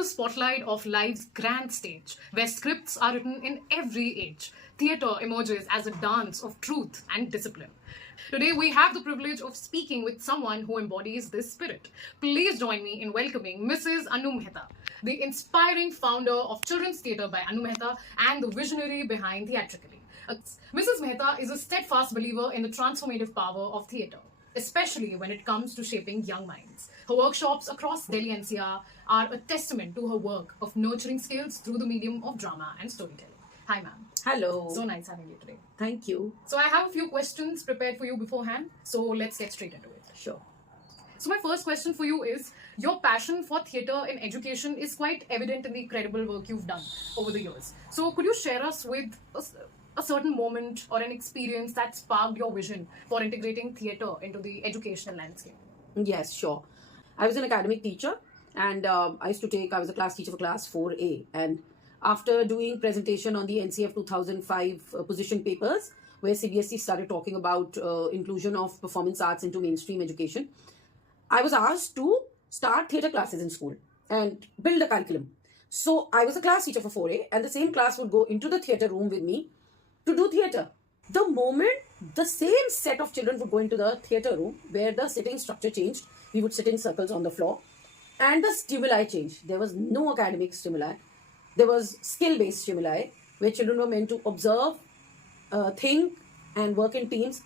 the spotlight of life's grand stage, where scripts are written in every age, theatre emerges as a dance of truth and discipline. Today, we have the privilege of speaking with someone who embodies this spirit. Please join me in welcoming Mrs. Anu Mehta, the inspiring founder of Children's Theatre by Anu Mehta and the visionary behind Theatrically. Mrs. Mehta is a steadfast believer in the transformative power of theatre, especially when it comes to shaping young minds. Her workshops across Delhi NCR are a testament to her work of nurturing skills through the medium of drama and storytelling. Hi, ma'am. Hello. So nice having you today. Thank you. So I have a few questions prepared for you beforehand. So let's get straight into it. Sure. So my first question for you is, your passion for theatre and education is quite evident in the incredible work you've done over the years. So could you share us with a certain moment or an experience that sparked your vision for integrating theatre into the educational landscape? Yes, sure. I was an academic teacher and I was a class teacher for class 4A. And after doing presentation on the NCF 2005 position papers, where CBSE started talking about inclusion of performance arts into mainstream education, I was asked to start theatre classes in school and build a curriculum. So I was a class teacher for 4A and the same class would go into the theatre room with me to do theatre. The moment the same set of children would go into the theatre room where the sitting structure changed, we would sit in circles on the floor and the stimuli changed. There was no academic stimuli. There was skill-based stimuli where children were meant to observe, think and work in teams.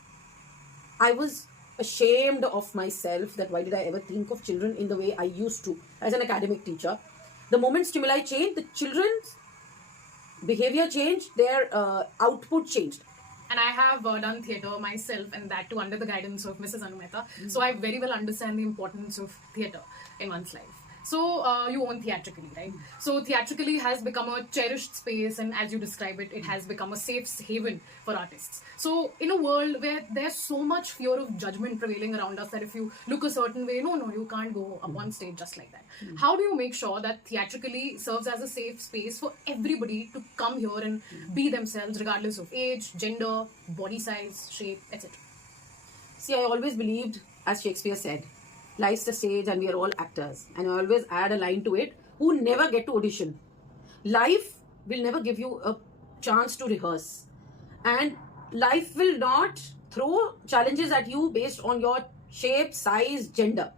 I was ashamed of myself that why did I ever think of children in the way I used to as an academic teacher. The moment stimuli changed, the children's behavior changed, their output changed. And I have done theatre myself, and that too under the guidance of Mrs. Anu Mehta. So I very well understand the importance of theatre in one's life. So you own Theatrically, right? So Theatrically has become a cherished space, and as you describe it, it has become a safe haven for artists. So in a world where there's so much fear of judgment prevailing around us that if you look a certain way, no, you can't go up on stage just like that. How do you make sure that Theatrically serves as a safe space for everybody to come here and be themselves regardless of age, gender, body size, shape, etc.? See, I always believed, as Shakespeare said, life's the stage and we are all actors. And I always add a line to it, who never get to audition. Life will never give you a chance to rehearse. And life will not throw challenges at you based on your shape, size, gender.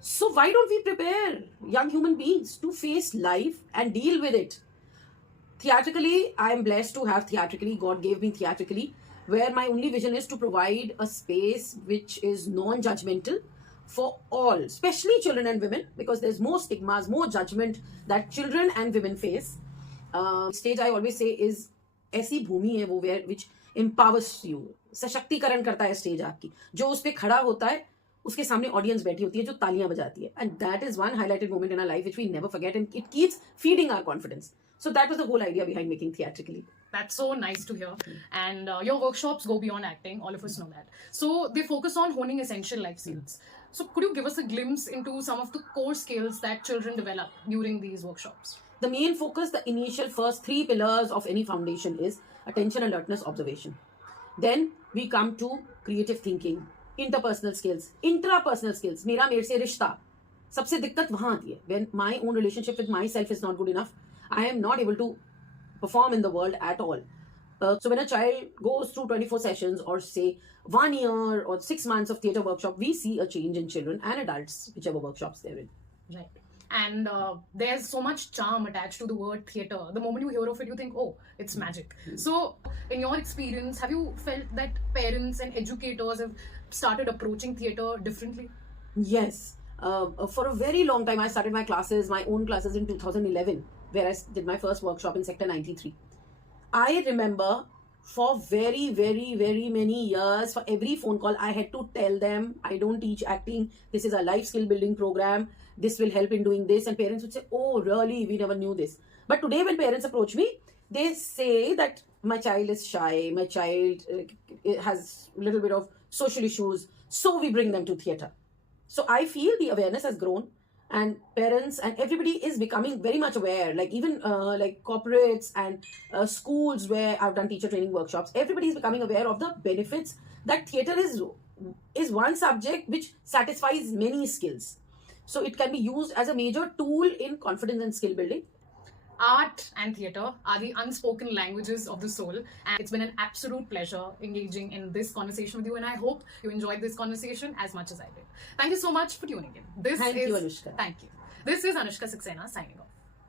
So why don't we prepare young human beings to face life and deal with it? Theatrically, I am blessed to have Theatrically. God gave me Theatrically, where my only vision is to provide a space which is non-judgmental for all, especially children and women, because there's more stigmas, more judgment that children and women face. Stage, I always say, is ऐसी भूमि है वो where which empowers you, सशक्तिकरण करता है stage आपकी. जो उस पे खड़ा होता है उसके सामने ऑडियंस बैठी होती है जो तालियां बजाती है, and that is one highlighted moment in our life which we never forget, and it keeps feeding our confidence. So that was the whole idea behind making Theatrically. That's so nice to hear. And your workshops go beyond acting. All of us know that. So they focus on honing essential life skills. So could you give us a glimpse into some of the core skills that children develop during these workshops? The main focus, the initial first 3 pillars of any foundation is attention, alertness, observation. Then we come to creative thinking, interpersonal skills, intrapersonal skills. मेरा मेरे से रिश्ता सबसे दिक्कत वहाँ आती है. When my own relationship with myself is not good enough, I am not able to perform in the world at all. So when a child goes through 24 sessions or say 1 year or 6 months of theatre workshop, we see a change in children and adults, whichever workshops they're in. Right. And there's so much charm attached to the word theatre. The moment you hear of it, you think, oh, it's magic. So in your experience, have you felt that parents and educators have started approaching theatre differently? Yes. For a very long time, I started my own classes in 2011, where I did my first workshop in Sector 93. I remember for very, very, very many years, for every phone call, I had to tell them, I don't teach acting. This is a life skill building program. This will help in doing this. And parents would say, oh, really? We never knew this. But today when parents approach me, they say that my child is shy. My child has a little bit of social issues. So we bring them to theatre. So I feel the awareness has grown. And parents and everybody is becoming very much aware, like even like corporates and schools where I've done teacher training workshops, everybody is becoming aware of the benefits that theatre is one subject which satisfies many skills. So it can be used as a major tool in confidence and skill building. Art and theatre are the unspoken languages of the soul, and it's been an absolute pleasure engaging in this conversation with you, and I hope you enjoyed this conversation as much as I did. Thank you so much for tuning in. Thank you, Anushka. Thank you. This is Anushka Saxena signing off.